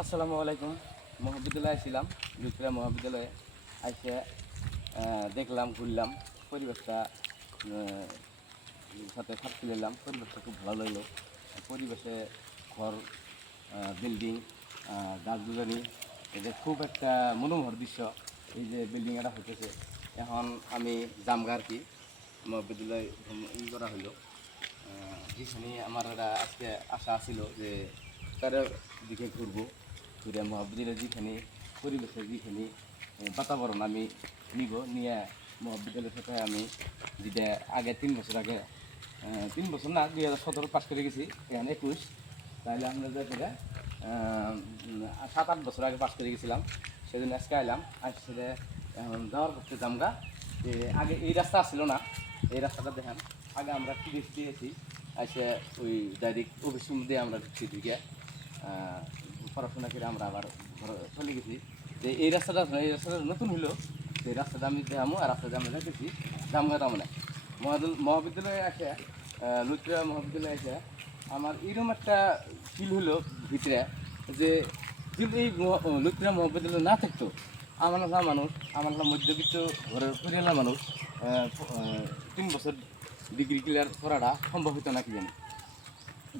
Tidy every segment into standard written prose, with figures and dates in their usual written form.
আসসালামু আলাইকুম। মহাবিদ্যালয়ে ছিলাম, লুৎফিয়া মহাবিদ্যালয়ে আইসে দেখলাম, ঘুরলাম, পরিবেশটা সাথে থাকতে নিলাম। পরিবেশটা খুব ভালো লাগলো। পরিবেশে ঘর, বিল্ডিং, গাছগুলানি, এটা খুব একটা মনোমোহর দৃশ্য। এই যে বিল্ডিং এটা হইতেছে, এখন আমি জামগা আর কি মহাবিদ্যালয় করা হইলো। যেখানে আমার একটা আজকে আশা ছিল যে তার দিকে ঘুরবো, ঘুরে মহাবিদ্যালয়ের যেখানে পরিবেশের যেখানে বাতাবরণ আমি নিয়ে মহাবিদ্যালয়ের সাথে আমি যেটা আগে 3 বছর আগে, 3 বছর না, 2017 পাস করে গেছি, এখন 21, তাহলে আমরা যেটা 7-8 বছর আগে পাস করে গেছিলাম। সেজন্য আজকে আইলাম, আসলে এখন যাওয়ার পক্ষে জামগা। আগে এই রাস্তা ছিল না, এই রাস্তাটা দেখেন, আগে আমরা টিকিট দিয়েছি, এসে ওই ডাইরেক্ট অফিস দিয়ে আমরা ঢুকছি, ঢুকে পড়াশোনা করে আমরা আবার ঘরে চলে গেছি। যে এই রাস্তাটা নতুন হইলো, সেই রাস্তাটা আমি দেখামো, আর রাস্তাটা আমরা দেখেছি জামগাটা মানে মহাবিদ্যালয়ে এসে, লুৎফিয়া মহাবিদ্যালয়ে এসে আমার এরকম একটা ফিল হলো ভিতরে যে যদি এই লুৎফিয়া মহাবিদ্যালয় না থাকতো, আমার মানুষ, আমার মধ্যবিত্ত ঘরের পরিয়ালের মানুষ 3 বছর ডিগ্রি ক্লিয়ার করাটা সম্ভব হতো না। কি জানি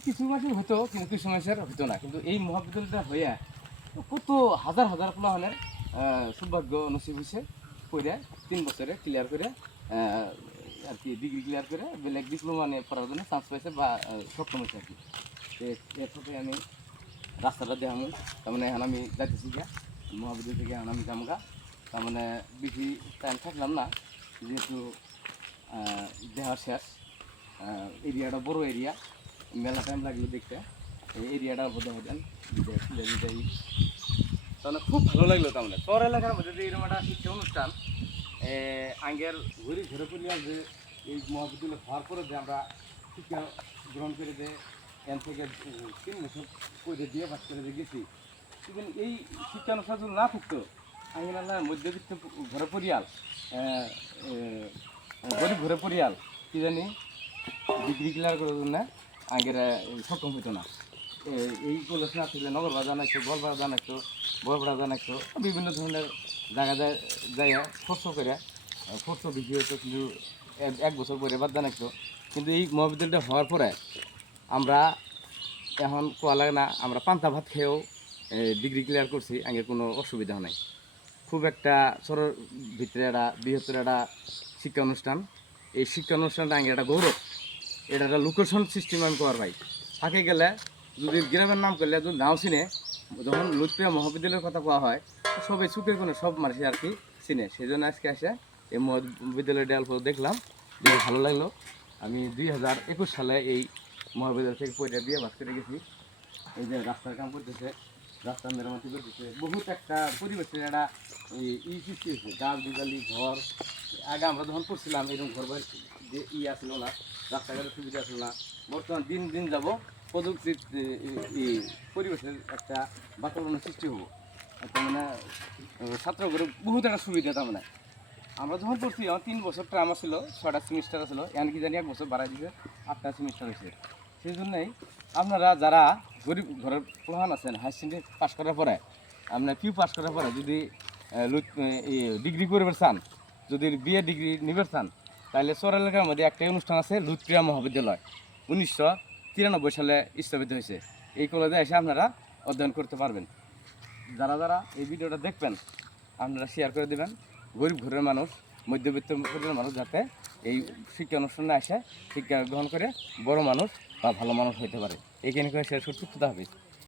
কিছু মাসে হতো, কিন্তু কিছু মাসের হতো না। কিন্তু এই মহাবিদ্যালয়টা হইয়া কত হাজার হাজার পোলাহনের সৌভাগ্য নসিব হয়েছে, করে 3 বছরে ক্লিয়ার করে আর কি ডিগ্রি ক্লিয়ার করে বেলেগ ডিপ্লোমা নিয়ে পড়ার জন্য চান্স পাইছে বা সক্ষম হয়েছে আর কি। এরপরে আমি রাস্তাটা দেখামো, তার মানে এখন আমি যাইতেছি গিয়া মহাবিদ্যালয় থেকে, এখন আমি যামগা। তার মানে বেশি টাইম থাকলাম না, যেহেতু দেহা শেষ। এরিয়াটা বড় এরিয়া, মেলা টাইম লাগলো দেখতে। এই এরিয়াটা বোধ হতেন তাহলে খুব ভালো লাগলো। তার মানে শহর এলাকার মধ্যে যে এরকম একটা শিক্ষা অনুষ্ঠান, আগের ঘুরে ঘুরে পরিবার যে এই মহাবিদ্যালয় হওয়ার পরে যে আমরা শিক্ষা গ্রহণ করে যে এন থেকে 3 বছর করে দিয়ে পাস করে যে গেছি, কিন্তু এই শিক্ষানুষ্ঠান যদি না থাকতো, আগের মধ্যবিত্ত ঘরে পরিয়াল, গরিব ঘরে পরিয়াল, কি জানি ডিগ্রি ক্লিয়ার করার জন্য আগের সক্ষম হইতো না। এই কলেজ না থাকলে নগরপাড়া জানাইতো, গোয়ালপাড়া জানাইতো, বরপাড়া জানাইতো, বিভিন্ন ধরনের জায়গায় যাইয়া খরচ করে খরচ বেশি হইতো, কিন্তু 1 বছর পরে বাদ জানাইতো। কিন্তু এই মহাবিদ্যালয়টা হওয়ার পরে আমরা এখন কোয়া লাগে না, আমরা পান্তা ভাত খেয়েও ডিগ্রি ক্লিয়ার করছি, আগের কোনো অসুবিধা নাই। খুব একটা সরর ভিতরে একটা বৃহত্তর একটা শিক্ষা অনুষ্ঠান। এই শিক্ষা অনুষ্ঠানটা আগে একটা গৌরব, এটা একটা লোকেশন সিস্টেম আমি করার ভাই। থাকে গেলে যদি গ্রামের নাম করলে যদি নাও চিনে, যখন লুৎফিয়া মহাবিদ্যালয়ের কথা কোয়া হয়, সবাই চুকের কোনো সব মানুষই আর কি চিনে। সেই জন্য আজকে এসে এই মহাবিদ্যালয়টা অল্প দেখলাম, বেশ ভালো লাগলো। আমি 2021 সালে এই মহাবিদ্যালয় থেকে পড়ে দিয়ে বাস করে গেছি। এই যে রাস্তার কাম করতেছে, রাস্তা মেরামতি করতেছে, বহুত একটা পরিবেশের একটা সৃষ্টি হয়েছে, গাছ বিজালি ঘর। আগে আমরা যখন পড়ছিলাম এরকম ঘর যে আসলো না, রাস্তাঘাটের সুবিধা আসলো না। বর্তমান দিন দিন যাব প্রযুক্তির পরিবেশের একটা বাতাবরণের সৃষ্টি হবো। তার মানে ছাত্রগুলোর বহুত একটা সুবিধা। তার মানে আমরা যখন পড়ছি আমার 3 বছর আমার ছিল, 6টা সেমিস্টার ছিল, এমনকি জানি 1 বছর বাড়াই দিয়েছে, 8টা সেমিস্টার হয়েছে। সেই জন্যই আপনারা যারা গরিব ঘরের প্রধান আছেন, হায়ার সেকেন্ডারি পাস করার পরে, আপনার পিউ পাস করার পরে যদি ডিগ্রি করবে চান, যদি বিএ ডিগ্রি নিবে চান, তাহলে চর এলাকার মধ্যে একটা অনুষ্ঠান আছে, লুৎফিয়া মহাবিদ্যালয়, 1993 সালে স্থাপিত হয়েছে। এই কলেজে এসে আপনারা অধ্যয়ন করতে পারবেন। যারা যারা এই ভিডিওটা দেখবেন, আপনারা শেয়ার করে দেবেন। গরিব ঘরের মানুষ, মধ্যবিত্ত ঘরের মানুষ যাতে এই শিক্ষা অনুষ্ঠানে এসে শিক্ষা গ্রহণ করে বড় মানুষ বা ভালো মানুষ হতে পারে। এইখানে করে শেয়ার করতে হবে।